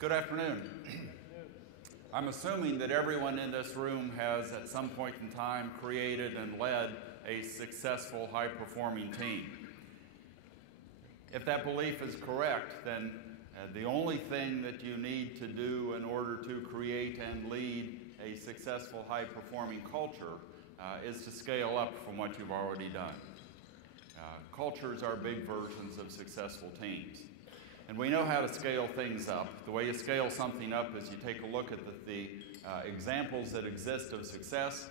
Good afternoon. I'm assuming that everyone in this room has at some point in time created and led a successful, high-performing team. If that belief is correct, then the only thing that you need to do in order to create and lead a successful, high-performing culture is to scale up from what you've already done. Cultures are big versions of successful teams. And we know how to scale things up. The way you scale something up is you take a look at the examples that exist of success.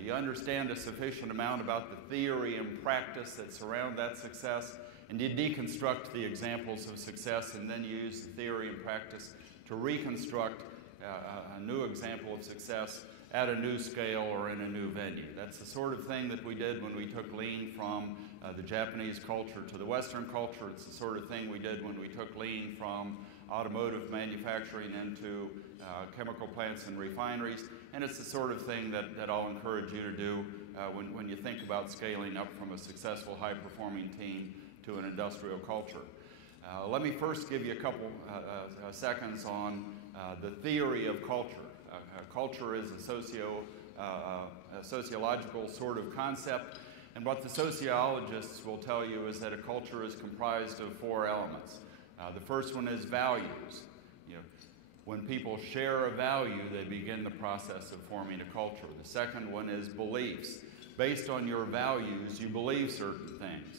You understand a sufficient amount about the theory and practice that surround that success, and you deconstruct the examples of success, and then you use the theory and practice to reconstruct a new example of success at a new scale or in a new venue. That's the sort of thing that we did when we took lean from the Japanese culture to the Western culture. It's the sort of thing we did when we took lean from automotive manufacturing into chemical plants and refineries. And it's the sort of thing that I'll encourage you to do when you think about scaling up from a successful, high-performing team to an industrial culture. Let me first give you a couple seconds on the theory of culture. Culture is a sociological sort of concept, and what the sociologists will tell you is that a culture is comprised of four elements. The first one is values. When people share a value, they begin the process of forming a culture. The second one is beliefs. Based on your values, you believe certain things.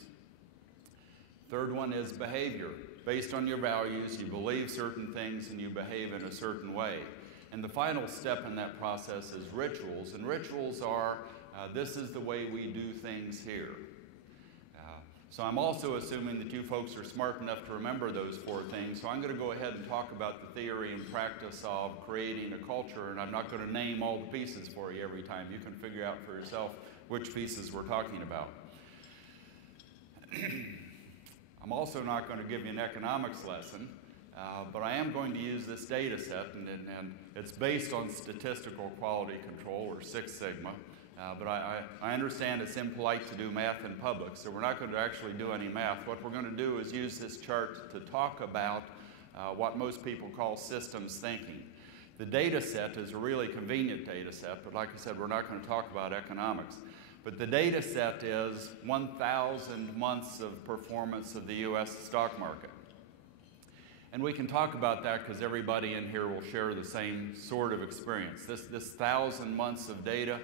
Third one is behavior. Based on your values, you believe certain things and you behave in a certain way. And the final step in that process is rituals. And rituals are, this is the way we do things here. So I'm also assuming that you folks are smart enough to remember those four things. So I'm going to go ahead and talk about the theory and practice of creating a culture. And I'm not going to name all the pieces for you every time. You can figure out for yourself which pieces we're talking about. I'm also not going to give you an economics lesson. But I am going to use this data set, and it's based on statistical quality control, or Six Sigma. But I understand it's impolite to do math in public, so we're not going to actually do any math. What we're going to do is use this chart to talk about what most people call systems thinking. The data set is a really convenient data set, but like I said, we're not going to talk about economics. But the data set is 1,000 months of performance of the U.S. stock market. And we can talk about that because everybody in here will share the same sort of experience. This 1,000 months of data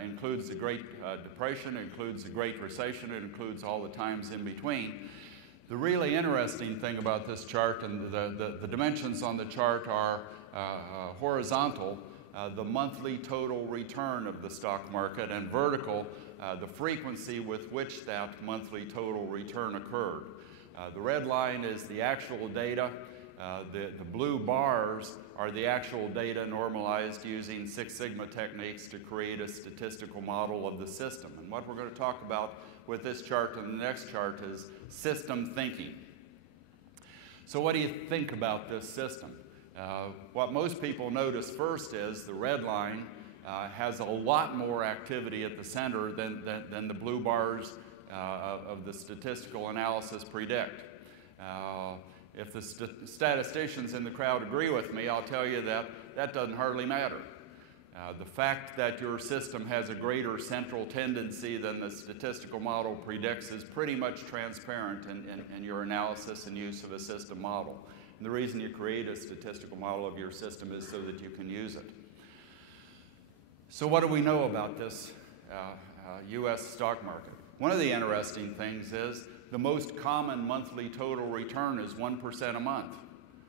includes the Great Depression, includes the Great Recession, it includes all the times in between. The really interesting thing about this chart, and the dimensions on the chart are horizontal, the monthly total return of the stock market, and vertical, the frequency with which that monthly total return occurred. The red line is the actual data. The blue bars are the actual data normalized using Six Sigma techniques to create a statistical model of the system. And what we're going to talk about with this chart and the next chart is system thinking. So what do you think about this system? What most people notice first is the red line has a lot more activity at the center than the blue bars of the statistical analysis predict. If the statisticians in the crowd agree with me, I'll tell you that that doesn't hardly matter. The fact that your system has a greater central tendency than the statistical model predicts is pretty much transparent in your analysis and use of a system model. And the reason you create a statistical model of your system is so that you can use it. So what do we know about this U.S. stock market? One of the interesting things is the most common monthly total return is 1% a month.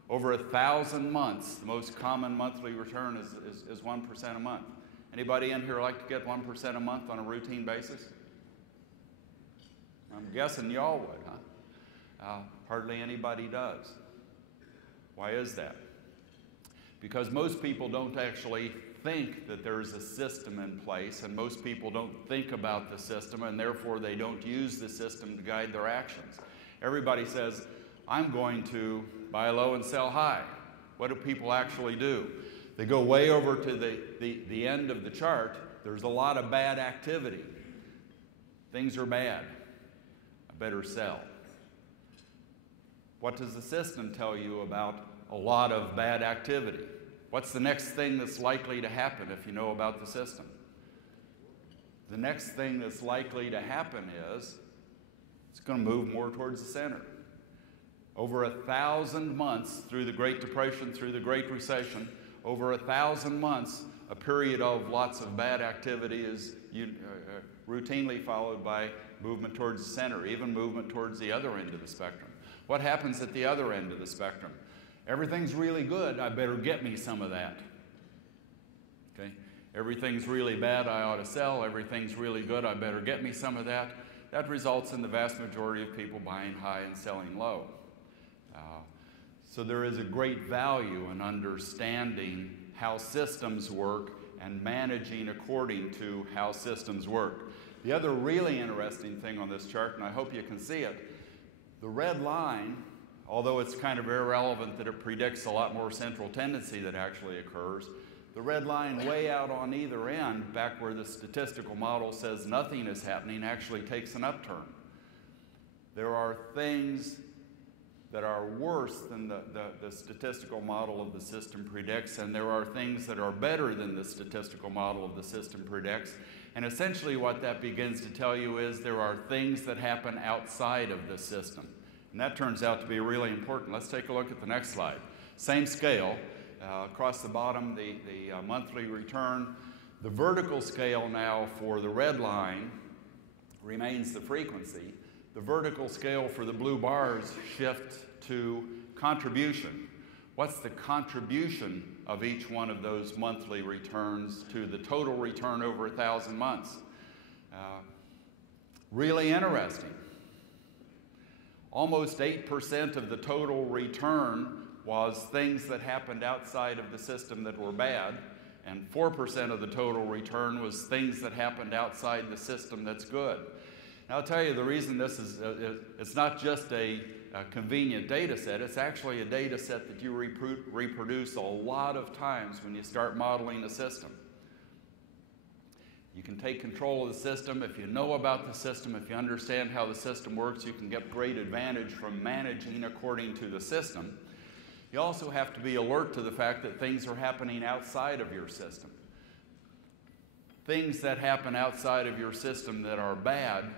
Over 1,000 months, the most common monthly return is 1% a month. Anybody in here like to get 1% a month on a routine basis? I'm guessing y'all would, huh? Hardly anybody does. Why is that? Because most people don't actually think that there's a system in place, and most people don't think about the system, and therefore they don't use the system to guide their actions. Everybody says, I'm going to buy low and sell high. What do people actually do? They go way over to the end of the chart. There's a lot of bad activity. Things are bad. I better sell. What does the system tell you about a lot of bad activity? What's the next thing that's likely to happen if you know about the system? The next thing that's likely to happen is it's going to move more towards the center. Over 1,000 months through the Great Depression, through the Great Recession, over 1,000 months, a period of lots of bad activity is routinely followed by movement towards the center, even movement towards the other end of the spectrum. What happens at the other end of the spectrum? Everything's really good, I better get me some of that. Okay? Everything's really bad, I ought to sell. Everything's really good, I better get me some of that. That results in the vast majority of people buying high and selling low. So there is a great value in understanding how systems work and managing according to how systems work. The other really interesting thing on this chart, and I hope you can see it, the red line, although it's kind of irrelevant that it predicts a lot more central tendency that actually occurs, the red line way out on either end, back where the statistical model says nothing is happening, actually takes an upturn. There are things that are worse than the statistical model of the system predicts, and there are things that are better than the statistical model of the system predicts. And essentially what that begins to tell you is there are things that happen outside of the system. And that turns out to be really important. Let's take a look at the next slide. Same scale. Across the bottom, the monthly return. The vertical scale now for the red line remains the frequency. The vertical scale for the blue bars shift to contribution. What's the contribution of each one of those monthly returns to the total return over 1,000 months? Really interesting. Almost 8% of the total return was things that happened outside of the system that were bad, and 4% of the total return was things that happened outside the system that's good. I'll tell you the reason this is, it's not just a convenient data set, it's actually a data set that you reproduce a lot of times when you start modeling a system. You can take control of the system. If you know about the system, if you understand how the system works, you can get great advantage from managing according to the system. You also have to be alert to the fact that things are happening outside of your system. Things that happen outside of your system that are bad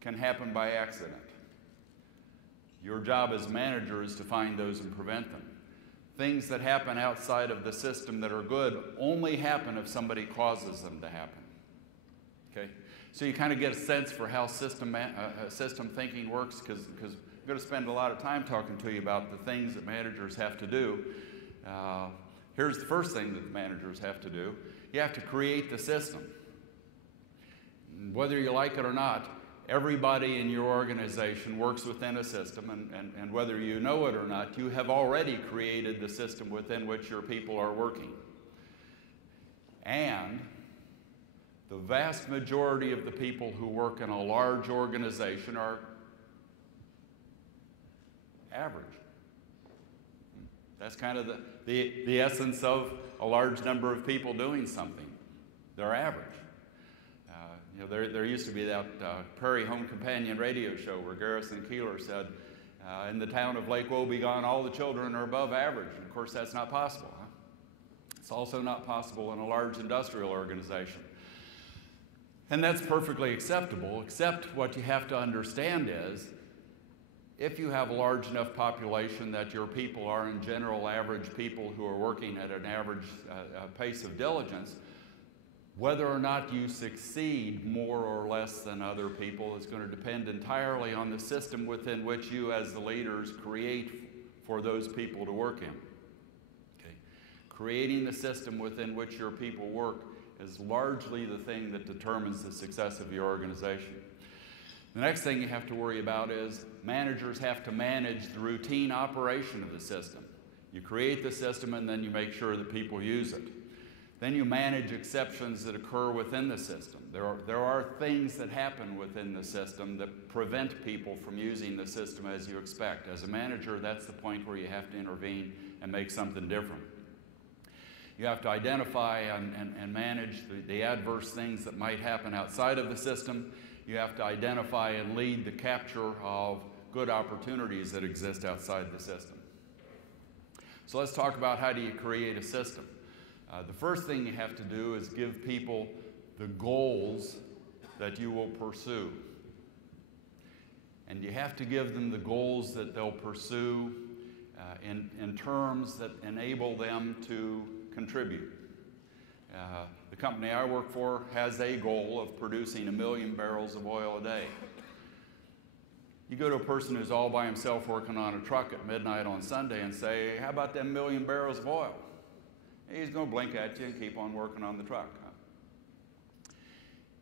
can happen by accident. Your job as manager is to find those and prevent them. Things that happen outside of the system that are good only happen if somebody causes them to happen. Okay? So you kind of get a sense for how system thinking works, because I'm going to spend a lot of time talking to you about the things that managers have to do. Here's the first thing that managers have to do. You have to create the system. Whether you like it or not, everybody in your organization works within a system, and whether you know it or not, you have already created the system within which your people are working. And the vast majority of the people who work in a large organization are average. That's kind of the essence of a large number of people doing something. They're average. There used to be that Prairie Home Companion radio show where Garrison Keillor said, in the town of Lake Wobegon, all the children are above average. And of course, that's not possible. Huh? It's also not possible in a large industrial organization. And that's perfectly acceptable, except what you have to understand is, if you have a large enough population that your people are in general average people who are working at an average pace of diligence, whether or not you succeed more or less than other people is going to depend entirely on the system within which you as the leaders create for those people to work in. Okay. Creating the system within which your people work is largely the thing that determines the success of your organization. The next thing you have to worry about is managers have to manage the routine operation of the system. You create the system and then you make sure that people use it. Then you manage exceptions that occur within the system. There are things that happen within the system that prevent people from using the system as you expect. As a manager, that's the point where you have to intervene and make something different. You have to identify and manage the adverse things that might happen outside of the system. You have to identify and lead the capture of good opportunities that exist outside the system. So let's talk about how do you create a system. The first thing you have to do is give people the goals that you will pursue. And you have to give them the goals that they'll pursue in terms that enable them to contribute. The company I work for has a goal of producing 1 million barrels of oil a day. You go to a person who's all by himself working on a truck at midnight on Sunday and say, how about them 1 million barrels of oil? He's going to blink at you and keep on working on the truck.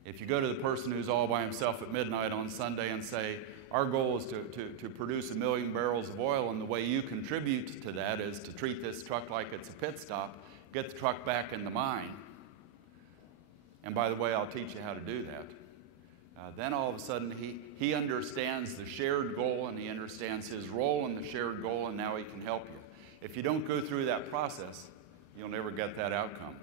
If you go to the person who's all by himself at midnight on Sunday and say, our goal is to produce 1 million barrels of oil, and the way you contribute to that is to treat this truck like it's a pit stop, get the truck back in the mine, and by the way, I'll teach you how to do that. Then all of a sudden he understands the shared goal, and he understands his role in the shared goal, and now he can help you. If you don't go through that process, you'll never get that outcome.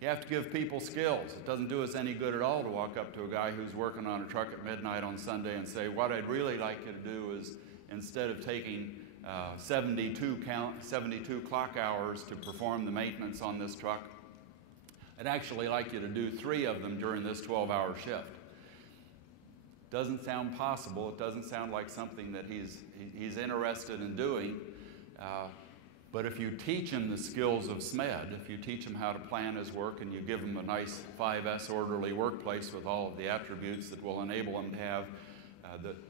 You have to give people skills. It doesn't do us any good at all to walk up to a guy who's working on a truck at midnight on Sunday and say, what I'd really like you to do is, instead of taking 72 clock hours to perform the maintenance on this truck, I'd actually like you to do 3 of them during this 12-hour shift. Doesn't sound possible. It doesn't sound like something that he's interested in doing. But if you teach him the skills of SMED, if you teach him how to plan his work and you give him a nice 5S orderly workplace with all of the attributes that will enable him to have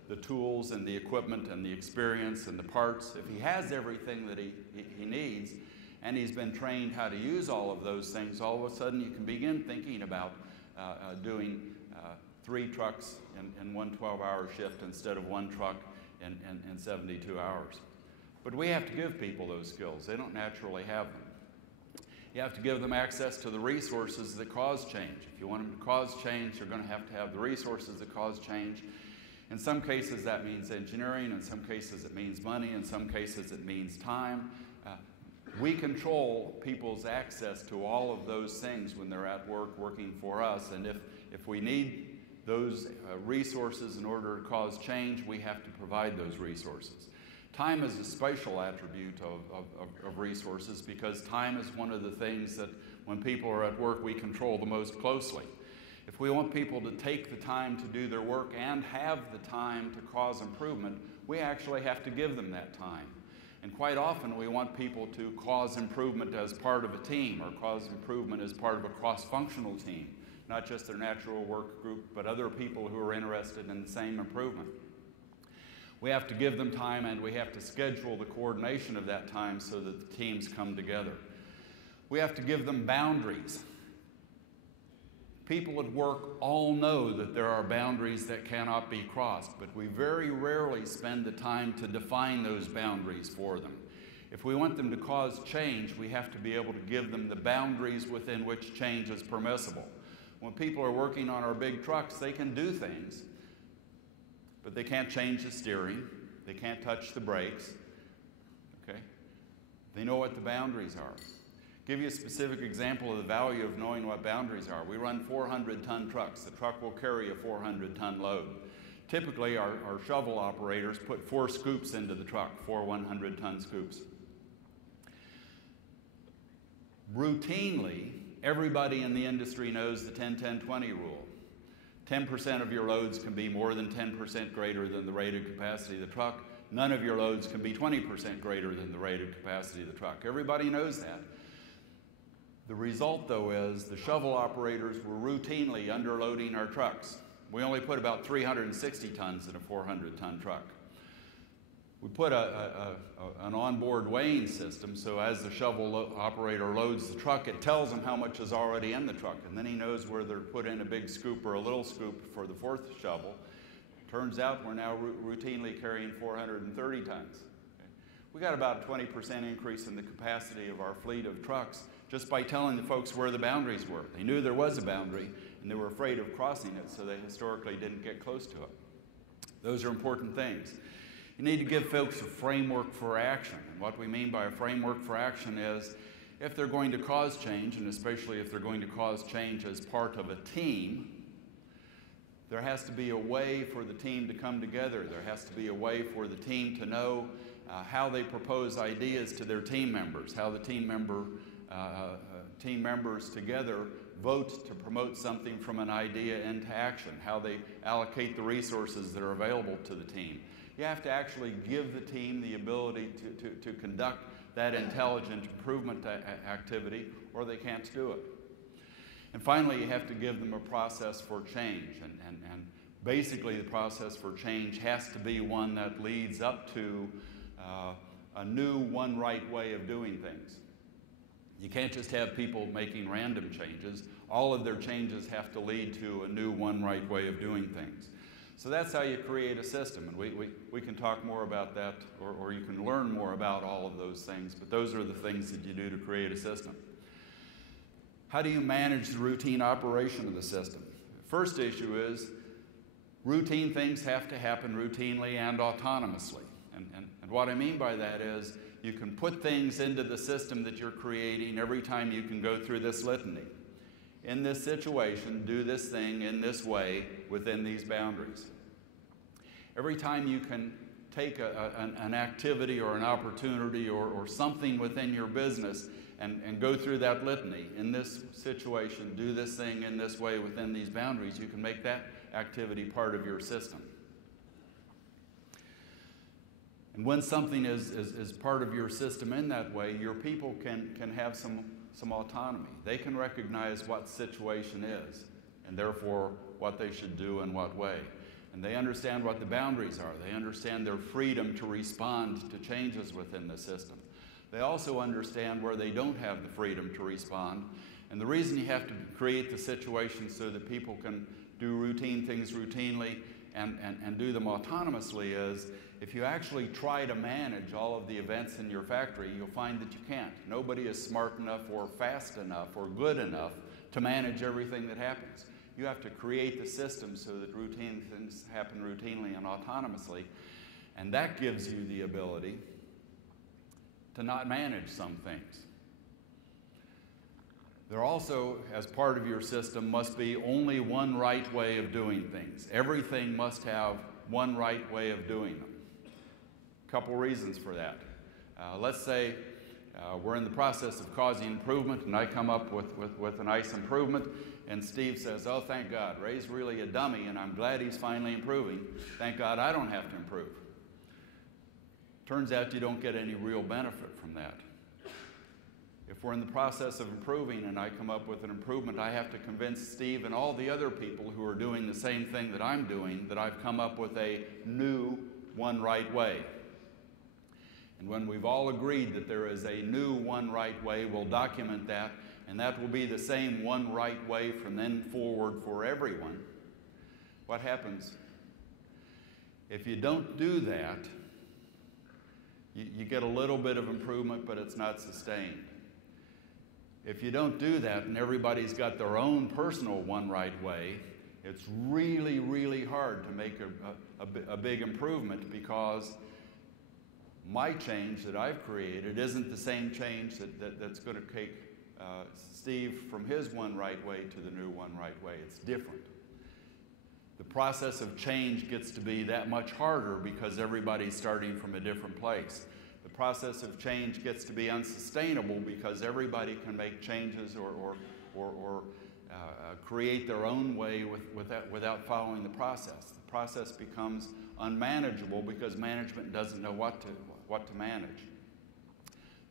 the tools and the equipment and the experience and the parts, if he has everything that he needs and he's been trained how to use all of those things, all of a sudden you can begin thinking about doing 3 trucks in one 12-hour shift instead of 1 truck in 72 hours. But we have to give people those skills. They don't naturally have them. You have to give them access to the resources that cause change. If you want them to cause change, you're going to have the resources that cause change. In some cases, that means engineering. In some cases, it means money. In some cases, it means time. We control people's access to all of those things when they're at work working for us. And if we need those resources in order to cause change, we have to provide those resources. Time is a spatial attribute of resources, because time is one of the things that when people are at work we control the most closely. If we want people to take the time to do their work and have the time to cause improvement, we actually have to give them that time. And quite often we want people to cause improvement as part of a team, or cause improvement as part of a cross-functional team, not just their natural work group, but other people who are interested in the same improvement. We have to give them time, and we have to schedule the coordination of that time so that the teams come together. We have to give them boundaries. People at work all know that there are boundaries that cannot be crossed, but we very rarely spend the time to define those boundaries for them. If we want them to cause change, we have to be able to give them the boundaries within which change is permissible. When people are working on our big trucks, they can do things, but they can't change the steering, they can't touch the brakes, okay? They know what the boundaries are. Give you a specific example of the value of knowing what boundaries are. We run 400-ton trucks. The truck will carry a 400-ton load. Typically, our shovel operators put 4 scoops into the truck, 4 100-ton scoops. Routinely, everybody in the industry knows the 10-10-20 rule. 10% of your loads can be more than 10% greater than the rated capacity of the truck. None of your loads can be 20% greater than the rated capacity of the truck. Everybody knows that. The result, though, is the shovel operators were routinely underloading our trucks. We only put about 360 tons in a 400-ton truck. We put an onboard weighing system, so as the shovel operator loads the truck, it tells him how much is already in the truck, and then he knows whether to put in a big scoop or a little scoop for the 4th shovel. Turns out we're now routinely carrying 430 tons. Okay. We got about a 20% increase in the capacity of our fleet of trucks just by telling the folks where the boundaries were. They knew there was a boundary, and they were afraid of crossing it, so they historically didn't get close to it. Those are important things. You need to give folks a framework for action. And what we mean by a framework for action is, if they're going to cause change, and especially if they're going to cause change as part of a team, There has to be a way for the team to come together. There has to be a way for the team to know how they propose ideas to their team members, how the team members together vote to promote something from an idea into action, how they allocate the resources that are available to the team. You have to actually give the team the ability to conduct that intelligent improvement activity, or they can't do it. And finally, you have to give them a process for change. And basically, the process for change has to be one that leads up to a new one right way of doing things. You can't just have people making random changes. All of their changes have to lead to a new one right way of doing things. So that's how you create a system, and we can talk more about that, or you can learn more about all of those things, but those are the things that you do to create a system. How do you manage the routine operation of the system? The first issue is routine things have to happen routinely and autonomously. And what I mean by that is you can put things into the system that you're creating every time you can go through this litany. In this situation, do this thing in this way within these boundaries. Every time you can take an activity or an opportunity or something within your business and go through that litany. In this situation, do this thing in this way within these boundaries. You can make that activity part of your system. And when something is part of your system in that way, your people can have some autonomy. They can recognize what the situation is, and therefore what they should do in what way. And they understand what the boundaries are. They understand their freedom to respond to changes within the system. They also understand where they don't have the freedom to respond. And the reason you have to create the situation so that people can do routine things routinely and do them autonomously is if you actually try to manage all of the events in your factory, you'll find that you can't. Nobody is smart enough or fast enough or good enough to manage everything that happens. You have to create the system so that routine things happen routinely and autonomously, and that gives you the ability to not manage some things. There also, as part of your system, must be only one right way of doing things. Everything must have one right way of doing them. A couple reasons for that. Let's say we're in the process of causing improvement, and I come up with a nice improvement, and Steve says, "Oh, thank God, Ray's really a dummy, and I'm glad he's finally improving. Thank God I don't have to improve." Turns out you don't get any real benefit from that. If we're in the process of improving and I come up with an improvement, I have to convince Steve and all the other people who are doing the same thing that I'm doing that I've come up with a new one right way. And when we've all agreed that there is a new one right way, we'll document that, and that will be the same one right way from then forward for everyone. What happens? If you don't do that, you get a little bit of improvement, but it's not sustained. If you don't do that and everybody's got their own personal one right way, it's really, really hard to make a big improvement, because my change that I've created isn't the same change that's going to take Steve from his one right way to the new one right way. It's different. The process of change gets to be that much harder because everybody's starting from a different place. The process of change gets to be unsustainable because everybody can make changes or create their own way without following the process. The process becomes unmanageable because management doesn't know what to manage.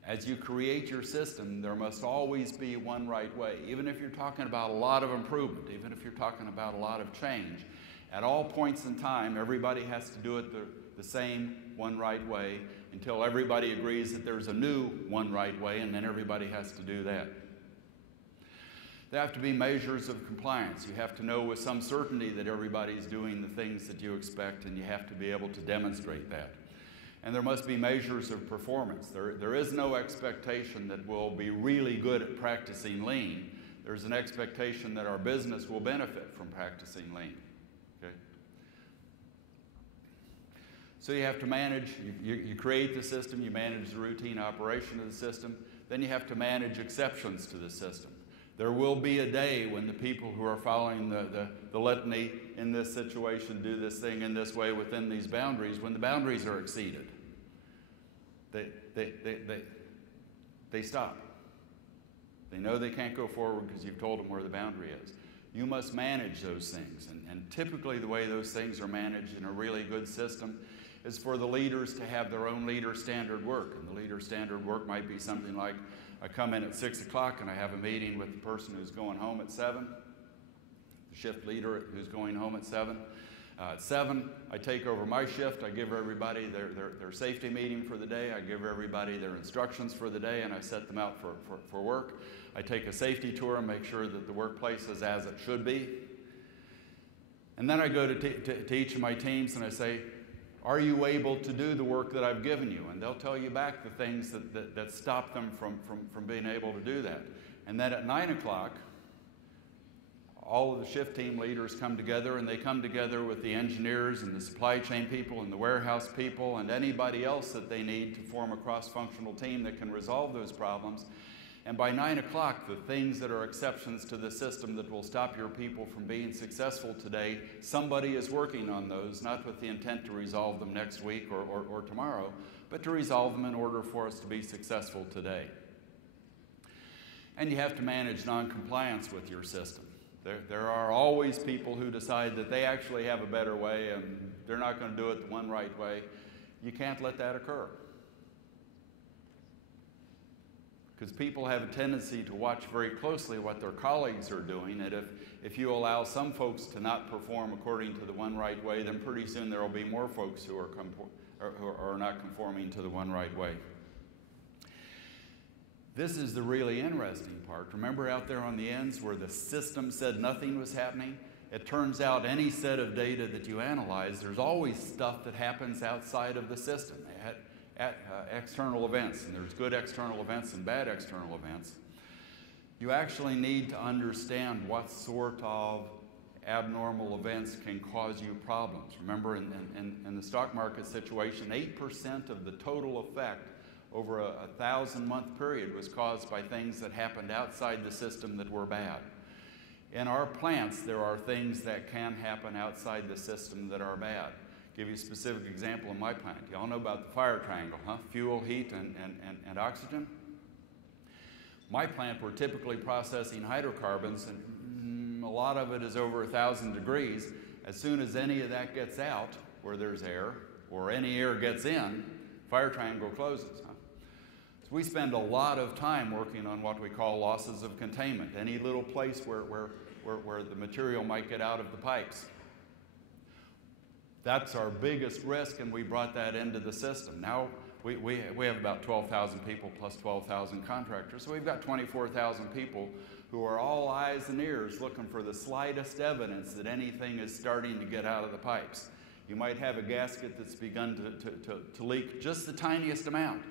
As you create your system, there must always be one right way. Even if you're talking about a lot of improvement, even if you're talking about a lot of change, at all points in time, everybody has to do it the same one right way until everybody agrees that there's a new one right way, and then everybody has to do that. There have to be measures of compliance. You have to know with some certainty that everybody's doing the things that you expect, and you have to be able to demonstrate that. And there must be measures of performance. There is no expectation that we'll be really good at practicing lean. There's an expectation that our business will benefit from practicing lean. Okay? So you have to manage, you create the system, you manage the routine operation of the system, then you have to manage exceptions to the system. There will be a day when the people who are following the litany in this situation do this thing in this way within these boundaries, when the boundaries are exceeded. They stop. They know they can't go forward because you've told them where the boundary is. You must manage those things. And typically the way those things are managed in a really good system is for the leaders to have their own leader standard work. And the leader standard work might be something like, I come in at 6 o'clock and I have a meeting with the person who's going home at 7, the shift leader who's going home at 7. At 7, I take over my shift. I give everybody their safety meeting for the day. I give everybody their instructions for the day, and I set them out for work. I take a safety tour and make sure that the workplace is as it should be. And then I go to each of my teams and I say, are you able to do the work that I've given you? And they'll tell you back the things that stop them from being able to do that. And then at 9 o'clock, all of the shift team leaders come together, and they come together with the engineers and the supply chain people and the warehouse people and anybody else that they need to form a cross-functional team that can resolve those problems. And by 9 o'clock, the things that are exceptions to the system that will stop your people from being successful today, somebody is working on those, not with the intent to resolve them next week or tomorrow, but to resolve them in order for us to be successful today. And you have to manage non-compliance with your system. There are always people who decide that they actually have a better way and they're not going to do it the one right way. You can't let that occur. Because people have a tendency to watch very closely what their colleagues are doing, and if you allow some folks to not perform according to the one right way, then pretty soon there will be more folks who are not conforming to the one right way. This is the really interesting part. Remember out there on the ends where the system said nothing was happening? It turns out any set of data that you analyze, there's always stuff that happens outside of the system at external events. And there's good external events and bad external events. You actually need to understand what sort of abnormal events can cause you problems. Remember, in the stock market situation, 8% of the total effect over a 1,000-month period was caused by things that happened outside the system that were bad. In our plants, there are things that can happen outside the system that are bad. I'll give you a specific example in my plant. You all know about the fire triangle, huh? Fuel, heat, and oxygen. My plant, we're typically processing hydrocarbons, and a lot of it is over 1,000 degrees. As soon as any of that gets out, where there's air, or any air gets in, fire triangle closes. So we spend a lot of time working on what we call losses of containment, any little place where the material might get out of the pipes. That's our biggest risk, and we brought that into the system. Now we have about 12,000 people plus 12,000 contractors, so we've got 24,000 people who are all eyes and ears looking for the slightest evidence that anything is starting to get out of the pipes. You might have a gasket that's begun to leak just the tiniest amount.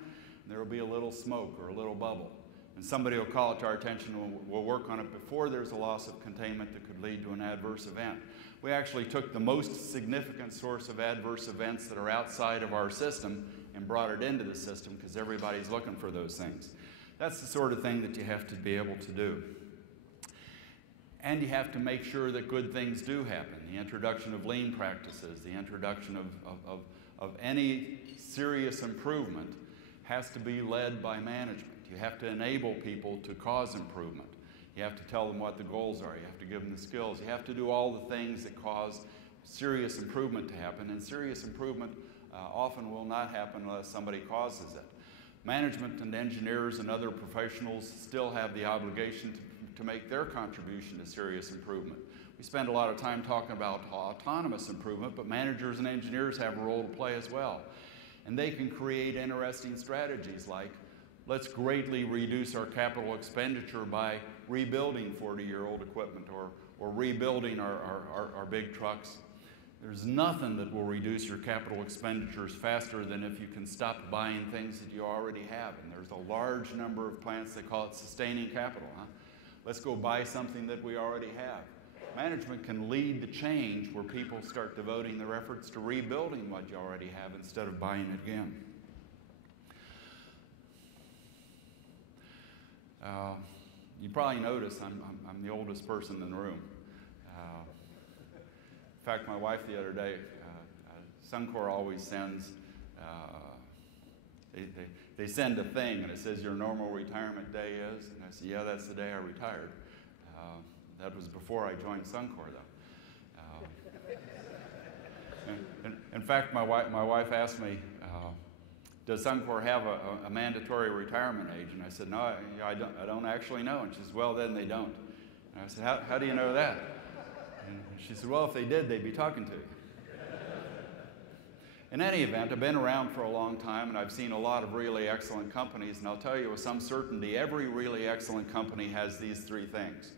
There will be a little smoke or a little bubble. And somebody will call it to our attention, and we'll work on it before there's a loss of containment that could lead to an adverse event. We actually took the most significant source of adverse events that are outside of our system and brought it into the system because everybody's looking for those things. That's the sort of thing that you have to be able to do. And you have to make sure that good things do happen. The introduction of lean practices, the introduction of any serious improvement has to be led by management. You have to enable people to cause improvement. You have to tell them what the goals are. You have to give them the skills. You have to do all the things that cause serious improvement to happen. And serious improvement often will not happen unless somebody causes it. Management and engineers and other professionals still have the obligation to make their contribution to serious improvement. We spend a lot of time talking about autonomous improvement, but managers and engineers have a role to play as well. And they can create interesting strategies like, let's greatly reduce our capital expenditure by rebuilding 40-year-old equipment or rebuilding our big trucks. There's nothing that will reduce your capital expenditures faster than if you can stop buying things that you already have. And there's a large number of plants that call it sustaining capital. Huh? Let's go buy something that we already have. Management can lead the change where people start devoting their efforts to rebuilding what you already have instead of buying it again. You probably notice I'm the oldest person in the room. In fact, my wife the other day, Suncor always sends, they send a thing and it says your normal retirement day is, and I said, yeah, that's the day I retired. That was before I joined Suncor, though. In fact, my wife asked me, does Suncor have a mandatory retirement age? And I said, no, I don't actually know. And she said, well, then they don't. And I said, how do you know that? And she said, well, if they did, they'd be talking to you. In any event, I've been around for a long time, and I've seen a lot of really excellent companies, and I'll tell you with some certainty, every really excellent company has these three things.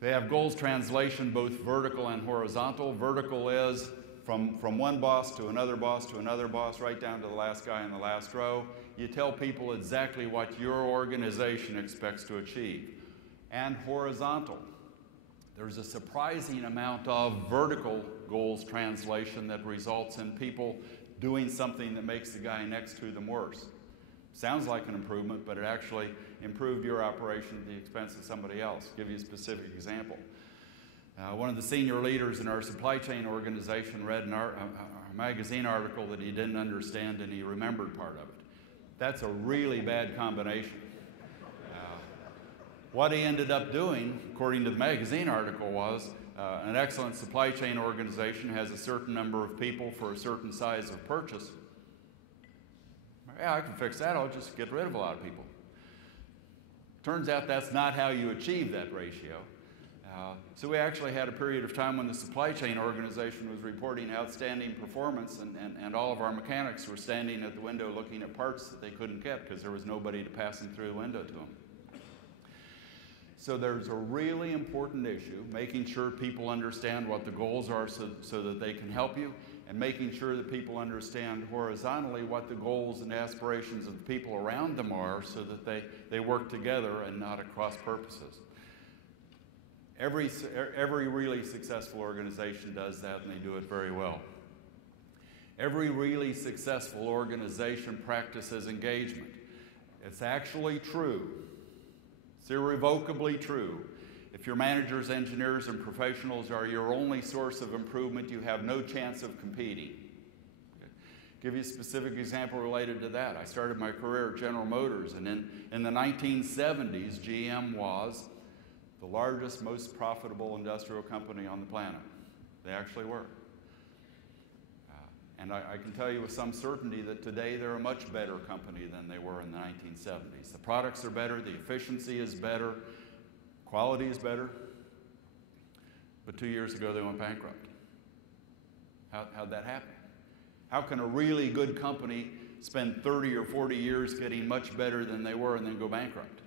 They have goals translation, both vertical and horizontal. Vertical is from one boss to another boss to another boss, right down to the last guy in the last row. You tell people exactly what your organization expects to achieve. And horizontal. There's a surprising amount of vertical goals translation that results in people doing something that makes the guy next to them worse. Sounds like an improvement, but it actually improved your operation at the expense of somebody else. I'll give you a specific example. One of the senior leaders in our supply chain organization read a magazine article that he didn't understand and he remembered part of it. That's a really bad combination. What he ended up doing, according to the magazine article, was an excellent supply chain organization has a certain number of people for a certain size of purchase. Yeah, I can fix that. I'll just get rid of a lot of people. Turns out that's not how you achieve that ratio. So we actually had a period of time when the supply chain organization was reporting outstanding performance, and all of our mechanics were standing at the window looking at parts that they couldn't get because there was nobody to pass them through the window to them. So there's a really important issue, making sure people understand what the goals are so that they can help you, and making sure that people understand horizontally what the goals and aspirations of the people around them are so that they work together and not at cross purposes. Every really successful organization does that, and they do it very well. Every really successful organization practices engagement. It's actually true. It's irrevocably true. If your managers, engineers, and professionals are your only source of improvement, you have no chance of competing. Give you a specific example related to that. I started my career at General Motors, and in the 1970s, GM was the largest, most profitable industrial company on the planet. They actually were. And I can tell you with some certainty that today they're a much better company than they were in the 1970s. The products are better, the efficiency is better, quality is better. But 2 years ago they went bankrupt. How'd that happen? How can a really good company spend 30 or 40 years getting much better than they were and then go bankrupt?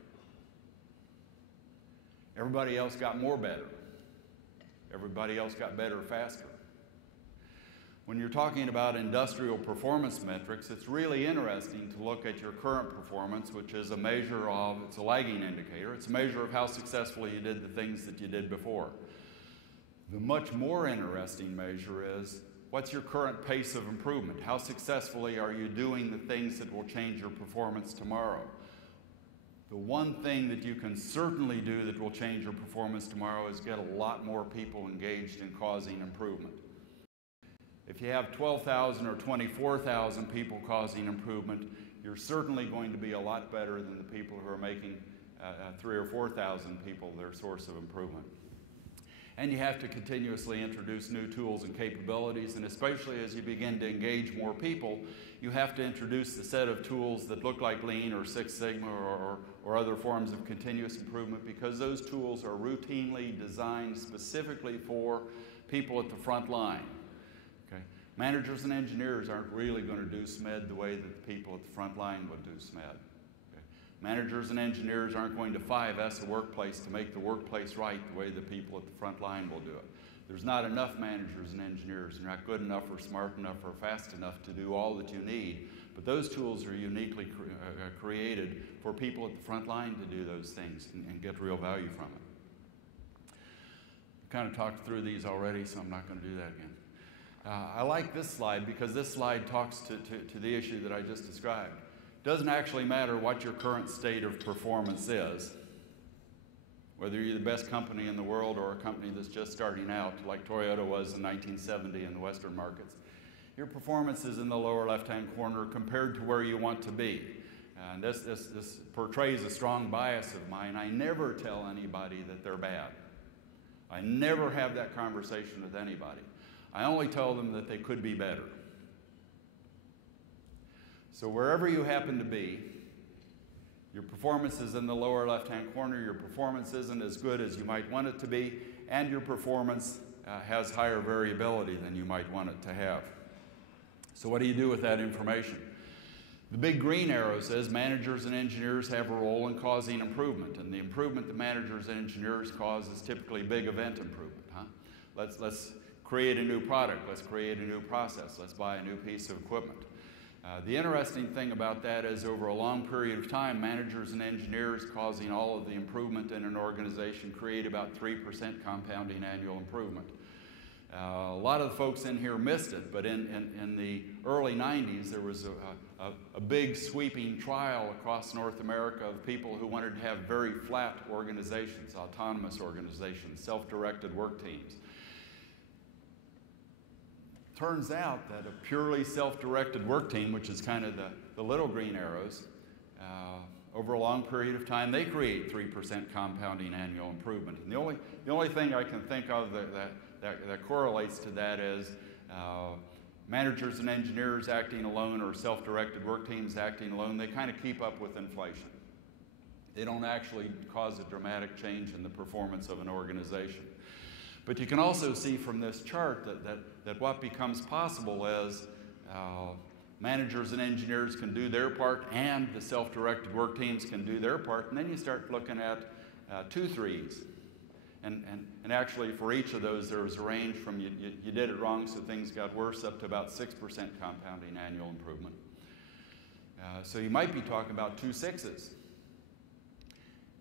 Everybody else got more better. Everybody else got better faster. When you're talking about industrial performance metrics, it's really interesting to look at your current performance, which is a measure of, it's a lagging indicator, it's a measure of how successfully you did the things that you did before. The much more interesting measure is, what's your current pace of improvement? How successfully are you doing the things that will change your performance tomorrow? The one thing that you can certainly do that will change your performance tomorrow is get a lot more people engaged in causing improvement. If you have 12,000 or 24,000 people causing improvement, you're certainly going to be a lot better than the people who are making 3,000 or 4,000 people their source of improvement. And you have to continuously introduce new tools and capabilities, and especially as you begin to engage more people, you have to introduce the set of tools that look like Lean or Six Sigma or other forms of continuous improvement, because those tools are routinely designed specifically for people at the front line. Okay? Managers and engineers aren't really going to do SMED the way that the people at the front line would do SMED. Managers and engineers aren't going to 5S a workplace to make the workplace right the way the people at the front line will do it. There's not enough managers and engineers. They're not good enough or smart enough or fast enough to do all that you need. But those tools are uniquely created for people at the front line to do those things and get real value from it. I kind of talked through these already, so I'm not going to do that again. I like this slide because this slide talks to the issue that I just described. Doesn't actually matter what your current state of performance is. whether you're the best company in the world or a company that's just starting out, like Toyota was in 1970 in the Western markets. Your performance is in the lower left-hand corner compared to where you want to be. And this portrays a strong bias of mine. I never tell anybody that they're bad. I never have that conversation with anybody. I only tell them that they could be better. So wherever you happen to be, your performance is in the lower left-hand corner, your performance isn't as good as you might want it to be, and your performance has higher variability than you might want it to have. So what do you do with that information? The big green arrow says managers and engineers have a role in causing improvement, and the improvement that managers and engineers cause is typically big event improvement. Let's create a new product, let's create a new process, let's buy a new piece of equipment. The interesting thing about that is over a long period of time, managers and engineers causing all of the improvement in an organization create about 3% compounding annual improvement. A lot of the folks in here missed it, but in the early 90s, there was a big sweeping trial across North America of people who wanted to have very flat organizations, autonomous organizations, self-directed work teams. Turns out that a purely self-directed work team, which is kind of the little green arrows, over a long period of time, they create 3% compounding annual improvement. And the only thing I can think of that correlates to that is managers and engineers acting alone or self-directed work teams acting alone, they kind of keep up with inflation. They don't actually cause a dramatic change in the performance of an organization. But you can also see from this chart that what becomes possible is managers and engineers can do their part and the self-directed work teams can do their part, and then you start looking at 2 threes. And actually for each of those there was a range from you did it wrong so things got worse up to about 6% compounding annual improvement. So you might be talking about 2 sixes.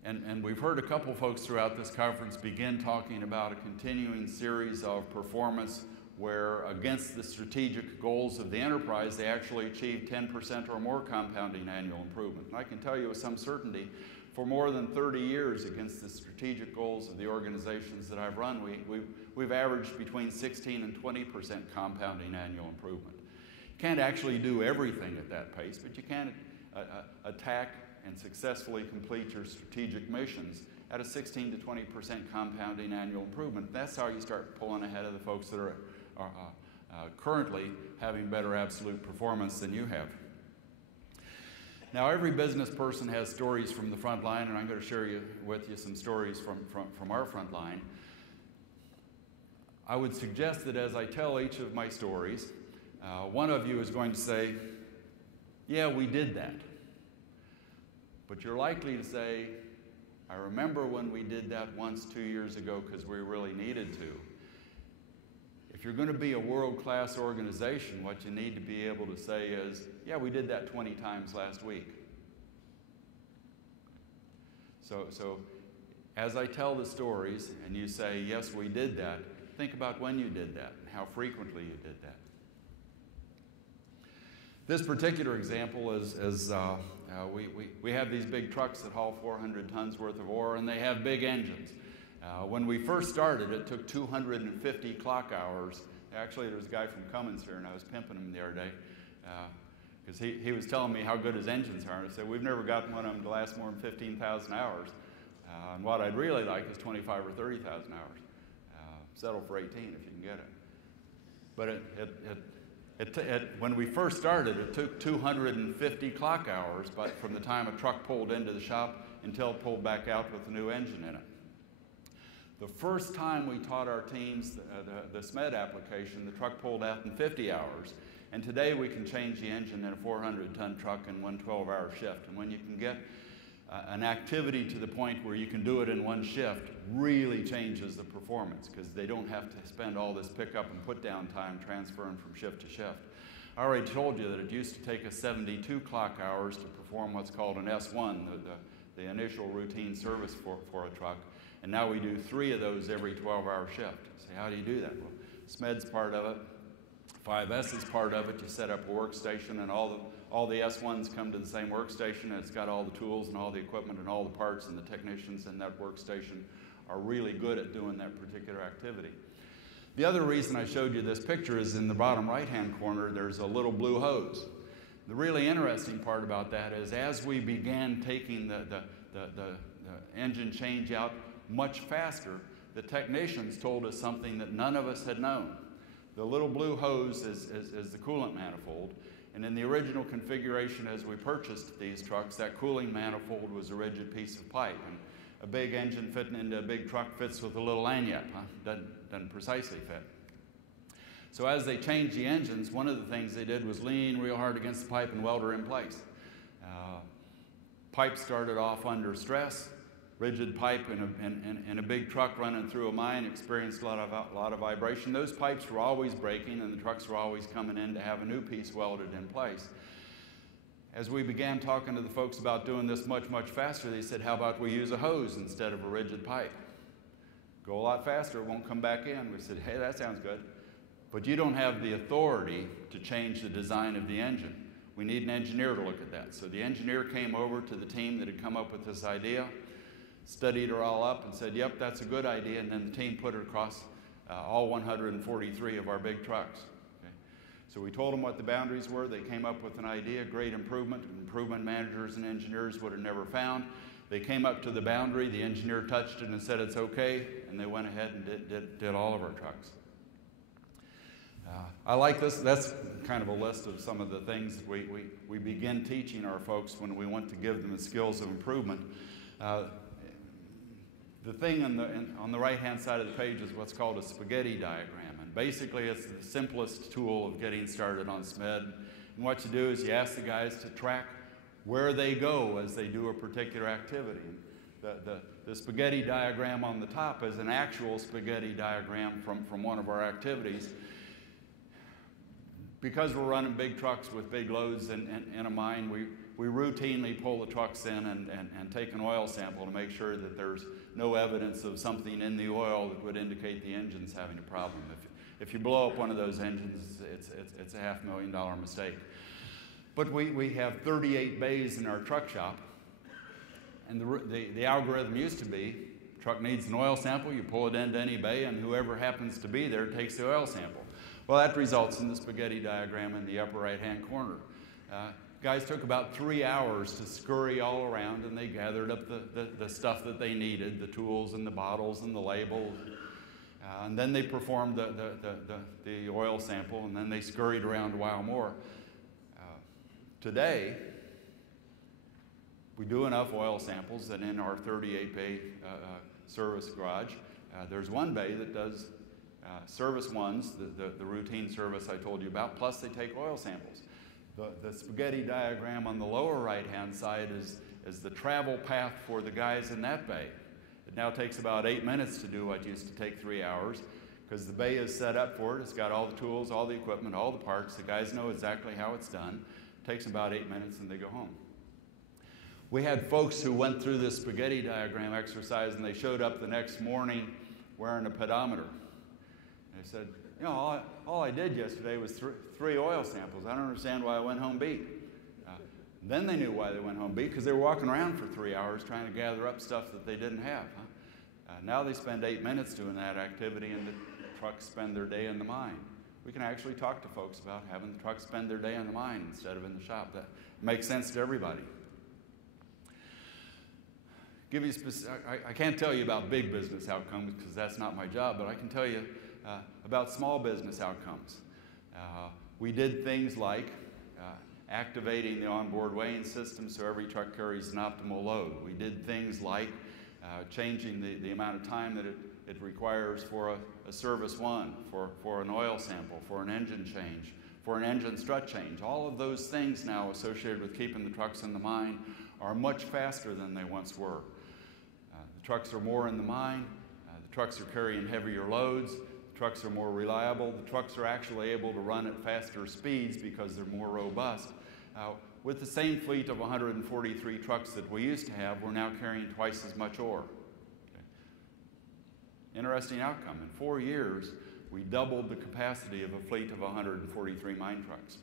And we've heard a couple folks throughout this conference begin talking about a continuing series of performance where against the strategic goals of the enterprise, they actually achieved 10% or more compounding annual improvement. And I can tell you with some certainty, for more than 30 years against the strategic goals of the organizations that I've run, we've averaged between 16 and 20% compounding annual improvement. You can't actually do everything at that pace, but you can attack and successfully complete your strategic missions at a 16 to 20% compounding annual improvement. That's how you start pulling ahead of the folks that are currently having better absolute performance than you have. Now, every business person has stories from the front line, and I'm going to share with you some stories from our front line. I would suggest that as I tell each of my stories, one of you is going to say, yeah, we did that. But you're likely to say, I remember when we did that once 2 years ago because we really needed to. If you're going to be a world-class organization, what you need to be able to say is, yeah, we did that 20 times last week. So as I tell the stories and you say, yes, we did that, think about when you did that and how frequently you did that. This particular example is we have these big trucks that haul 400 tons worth of ore, and they have big engines. When we first started, it took 250 clock hours. Actually, there was a guy from Cummins here, and I was pimping him the other day because he was telling me how good his engines are. And I said, we've never gotten one of them to last more than 15,000 hours. And what I'd really like is 25 or 30,000 hours. Settle for 18 if you can get it. But when we first started, it took 250 clock hours, but from the time a truck pulled into the shop until it pulled back out with a new engine in it. The first time we taught our teams the SMED application, the truck pulled out in 50 hours. And today we can change the engine in a 400-ton truck in one 12-hour shift. And when you can get an activity to the point where you can do it in one shift, really changes the performance because they don't have to spend all this pickup and put down time transferring from shift to shift. I already told you that it used to take us 72 clock hours to perform what's called an S1, the initial routine service for a truck. And now we do 3 of those every 12-hour shift. You say, how do you do that? Well, SMED's part of it. 5S is part of it. You set up a workstation and all all the S1s come to the same workstation, and it's got all the tools and all the equipment and all the parts, and the technicians in that workstation are really good at doing that particular activity. The other reason I showed you this picture is in the bottom right-hand corner, there's a little blue hose. The really interesting part about that is as we began taking the engine change out much faster, the technicians told us something that none of us had known. The little blue hose is the coolant manifold, and in the original configuration as we purchased these trucks, that cooling manifold was a rigid piece of pipe. And a big engine fitting into a big truck fits with a little lanyard, huh? Doesn't precisely fit. So as they changed the engines, one of the things they did was lean real hard against the pipe and weld her in place. Pipe started off under stress. Rigid pipe in a big truck running through a mine experienced a lot of vibration. Those pipes were always breaking, and the trucks were always coming in to have a new piece welded in place. As we began talking to the folks about doing this much, much faster, they said, how about we use a hose instead of a rigid pipe? Go a lot faster, it won't come back in. We said, hey, that sounds good. But you don't have the authority to change the design of the engine. We need an engineer to look at that. So the engineer came over to the team that had come up with this idea, studied her all up and said, yep, that's a good idea, and then the team put it across all 143 of our big trucks. Okay. So we told them what the boundaries were. They came up with an idea, great improvement managers and engineers would have never found. They came up to the boundary, the engineer touched it and said it's okay, and they went ahead and did all of our trucks. I like this. That's kind of a list of some of the things that we begin teaching our folks when we want to give them the skills of improvement. The thing on the right-hand side of the page is what's called a spaghetti diagram. And basically, it's the simplest tool of getting started on SMED. And what you do is you ask the guys to track where they go as they do a particular activity. The spaghetti diagram on the top is an actual spaghetti diagram from one of our activities. Because we're running big trucks with big loads in a mine, we routinely pull the trucks in and take an oil sample to make sure that there's no evidence of something in the oil that would indicate the engine's having a problem. If you blow up one of those engines, it's a $500,000 mistake. But we have 38 bays in our truck shop, and the algorithm used to be, truck needs an oil sample, you pull it into any bay, and whoever happens to be there takes the oil sample. Well, that results in the spaghetti diagram in the upper right-hand corner. Guys took about 3 hours to scurry all around, and they gathered up the stuff that they needed, the tools and the bottles and the labels. And then they performed the oil sample, and then they scurried around a while more. Today, we do enough oil samples that in our 38-bay service garage, there's one bay that does service ones, the routine service I told you about, plus they take oil samples. The spaghetti diagram on the lower right-hand side is the travel path for the guys in that bay. It now takes about 8 minutes to do what used to take 3 hours, because the bay is set up for it. It's got all the tools, all the equipment, all the parts. The guys know exactly how it's done. It takes about 8 minutes and they go home. We had folks who went through this spaghetti diagram exercise and they showed up the next morning wearing a pedometer. They said, you know, all I did yesterday was three oil samples. I don't understand why I went home beat. Then they knew why they went home beat, because they were walking around for 3 hours trying to gather up stuff that they didn't have. Now they spend 8 minutes doing that activity, and the trucks spend their day in the mine. We can actually talk to folks about having the trucks spend their day in the mine instead of in the shop. That makes sense to everybody. I can't tell you about big business outcomes because that's not my job, but I can tell you about small business outcomes. We did things like activating the onboard weighing system so every truck carries an optimal load. We did things like changing the amount of time that it requires for a service one, for an oil sample, for an engine change, for an engine strut change. All of those things now associated with keeping the trucks in the mine are much faster than they once were. The trucks are more in the mine. The trucks are carrying heavier loads. The trucks are more reliable. The trucks are actually able to run at faster speeds because they're more robust. With the same fleet of 143 trucks that we used to have, we're now carrying twice as much ore. Okay. Interesting outcome. In 4 years, we doubled the capacity of a fleet of 143 mine trucks.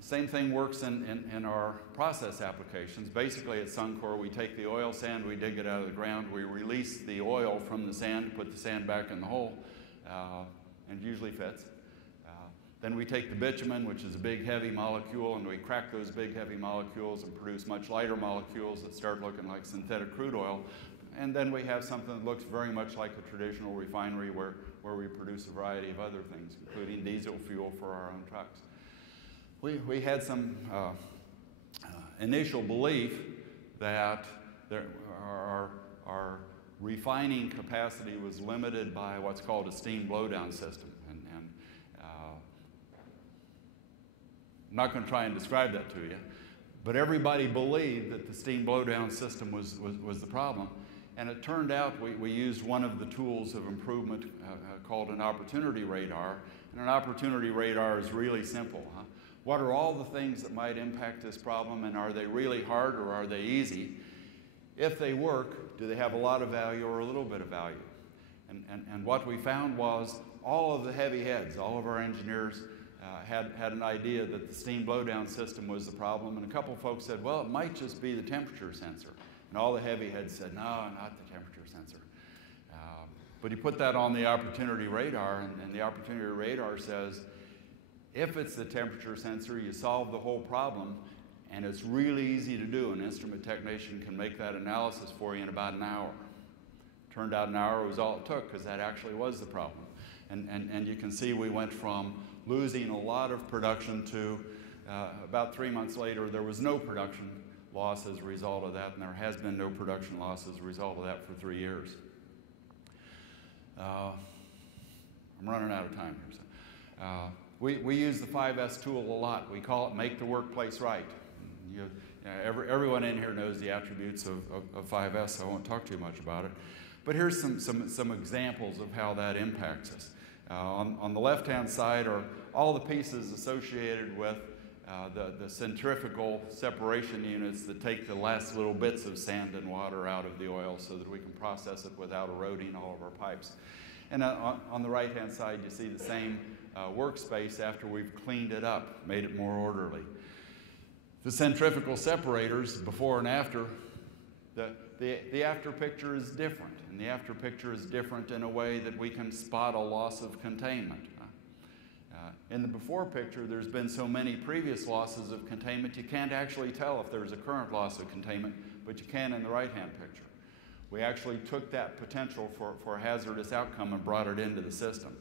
Same thing works in our process applications. Basically at Suncor, we take the oil sand, we dig it out of the ground, we release the oil from the sand, put the sand back in the hole, and it usually fits. Then we take the bitumen, which is a big heavy molecule, and we crack those big heavy molecules and produce much lighter molecules that start looking like synthetic crude oil. And then we have something that looks very much like a traditional refinery where we produce a variety of other things, including diesel fuel for our own trucks. We had some initial belief that our refining capacity was limited by what's called a steam blowdown system. I'm not going to try and describe that to you, but everybody believed that the steam blowdown system was the problem. And it turned out we used one of the tools of improvement called an opportunity radar. And an opportunity radar is really simple. What are all the things that might impact this problem, and are they really hard or are they easy? If they work, do they have a lot of value or a little bit of value? And what we found was all of the heavy heads, all of our engineers had an idea that the steam blowdown system was the problem, and a couple folks said, well, it might just be the temperature sensor. And all the heavy heads said, no, not the temperature sensor. But you put that on the opportunity radar, and the opportunity radar says, if it's the temperature sensor, you solve the whole problem, and it's really easy to do. An instrument technician can make that analysis for you in about an hour. Turned out an hour was all it took, because that actually was the problem. And you can see we went from losing a lot of production to about 3 months later, there was no production loss as a result of that, and there has been no production loss as a result of that for 3 years. I'm running out of time here. So, we use the 5S tool a lot. We call it Make the Workplace Right. Everyone in here knows the attributes of 5S, so I won't talk too much about it. But here's some examples of how that impacts us. On the left-hand side are all the pieces associated with the centrifugal separation units that take the last little bits of sand and water out of the oil so that we can process it without eroding all of our pipes. And on the right-hand side, you see the same workspace after we've cleaned it up, made it more orderly. The centrifugal separators, before and after, the after picture is different. And the after picture is different in a way that we can spot a loss of containment. In the before picture, there's been so many previous losses of containment, you can't actually tell if there's a current loss of containment, but you can in the right-hand picture. We actually took that potential for hazardous outcome and brought it into the system.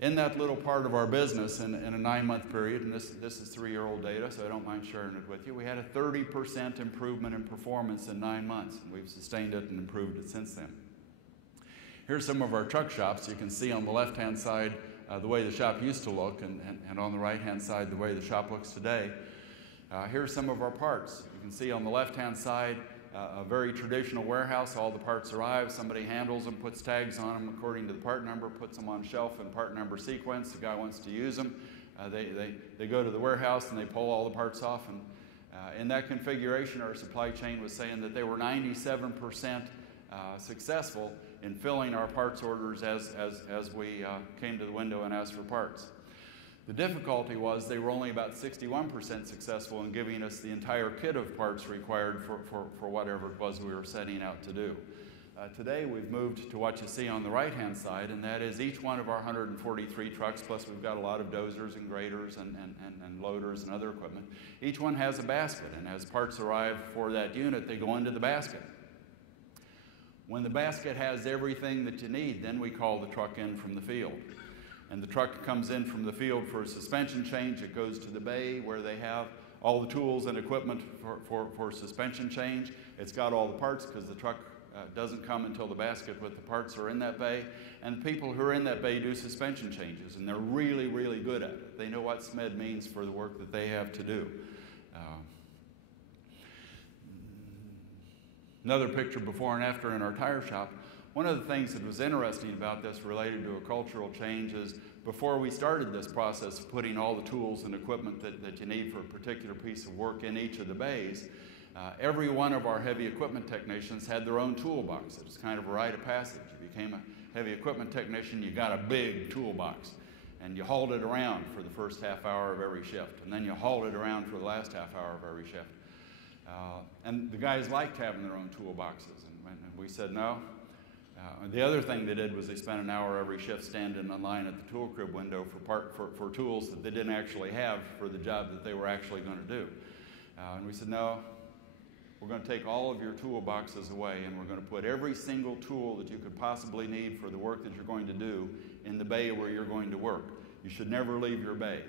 In that little part of our business, in a 9-month period, and this is 3-year-old data, so I don't mind sharing it with you, we had a 30% improvement in performance in 9 months, and we've sustained it and improved it since then. Here's some of our truck shops. You can see on the left-hand side the way the shop used to look, and on the right-hand side the way the shop looks today. Here's some of our parts. You can see on the left-hand side a very traditional warehouse. All the parts arrive, somebody handles them, puts tags on them according to the part number, puts them on shelf in part number sequence. The guy wants to use them. They go to the warehouse and they pull all the parts off. And in that configuration, our supply chain was saying that they were 97% successful in filling our parts orders as we came to the window and asked for parts. The difficulty was they were only about 61% successful in giving us the entire kit of parts required for whatever it was we were setting out to do. Today we've moved to what you see on the right-hand side, and that is each one of our 143 trucks, plus we've got a lot of dozers and graders and loaders and other equipment. Each one has a basket, and as parts arrive for that unit, they go into the basket. When the basket has everything that you need, then we call the truck in from the field. And the truck comes in from the field for a suspension change. It goes to the bay where they have all the tools and equipment for suspension change. It's got all the parts because the truck doesn't come until the basket with the parts are in that bay. And the people who are in that bay do suspension changes, and they're really, really good at it. They know what SMED means for the work that they have to do. Another picture before and after in our tire shop. One of the things that was interesting about this related to a cultural change is before we started this process of putting all the tools and equipment that you need for a particular piece of work in each of the bays, every one of our heavy equipment technicians had their own toolbox. It was kind of a rite of passage. If you became a heavy equipment technician, you got a big toolbox. and you hauled it around for the first half hour of every shift, and then you hauled it around for the last half hour of every shift. And the guys liked having their own toolboxes, and we said no. The other thing they did was they spent an hour every shift standing in line at the tool crib window for tools that they didn't actually have for the job that they were actually going to do. And we said, no, we're going to take all of your toolboxes away, and we're going to put every single tool that you could possibly need for the work that you're going to do in the bay where you're going to work. You should never leave your bay.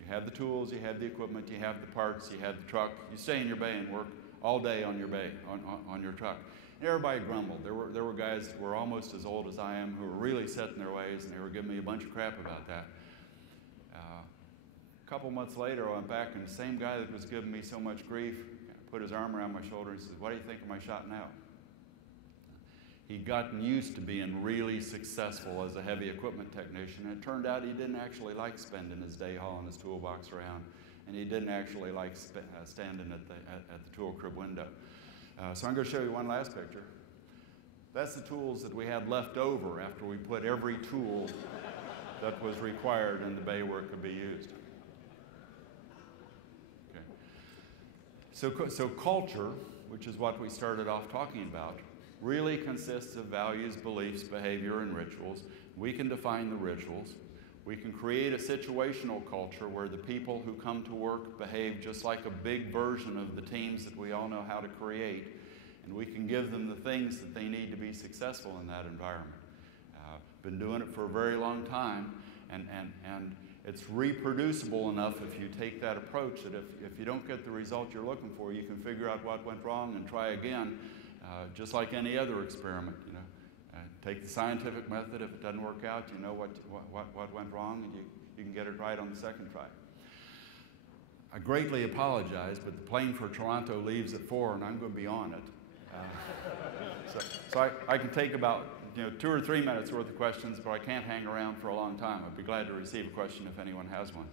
You have the tools, you have the equipment, you have the parts, you have the truck. You stay in your bay and work all day on your bay, on your truck. And everybody grumbled. There were guys that were almost as old as I am who were really set in their ways, and they were giving me a bunch of crap about that. A couple months later, I went back, and the same guy that was giving me so much grief put his arm around my shoulder and said, "What do you think of my shot now?" He'd gotten used to being really successful as a heavy equipment technician, and it turned out he didn't actually like spending his day hauling his toolbox around, and he didn't actually like standing at the tool crib window. So I'm going to show you one last picture. That's the tools that we had left over after we put every tool that was required in the bay where it could be used. Okay. So culture, which is what we started off talking about, really consists of values, beliefs, behavior, and rituals. We can define the rituals. We can create a situational culture where the people who come to work behave just like a big version of the teams that we all know how to create, and we can give them the things that they need to be successful in that environment. Been doing it for a very long time, and it's reproducible enough if you take that approach that if you don't get the result you're looking for, you can figure out what went wrong and try again, just like any other experiment. You know, take the scientific method. If it doesn't work out, you know what went wrong, and you can get it right on the second try. I greatly apologize, but the plane for Toronto leaves at 4, and I'm going to be on it. So I can take about 2 or 3 minutes worth of questions, but I can't hang around for a long time. I'd be glad to receive a question if anyone has one.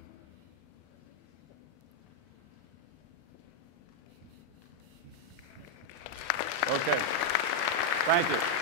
Okay. Thank you.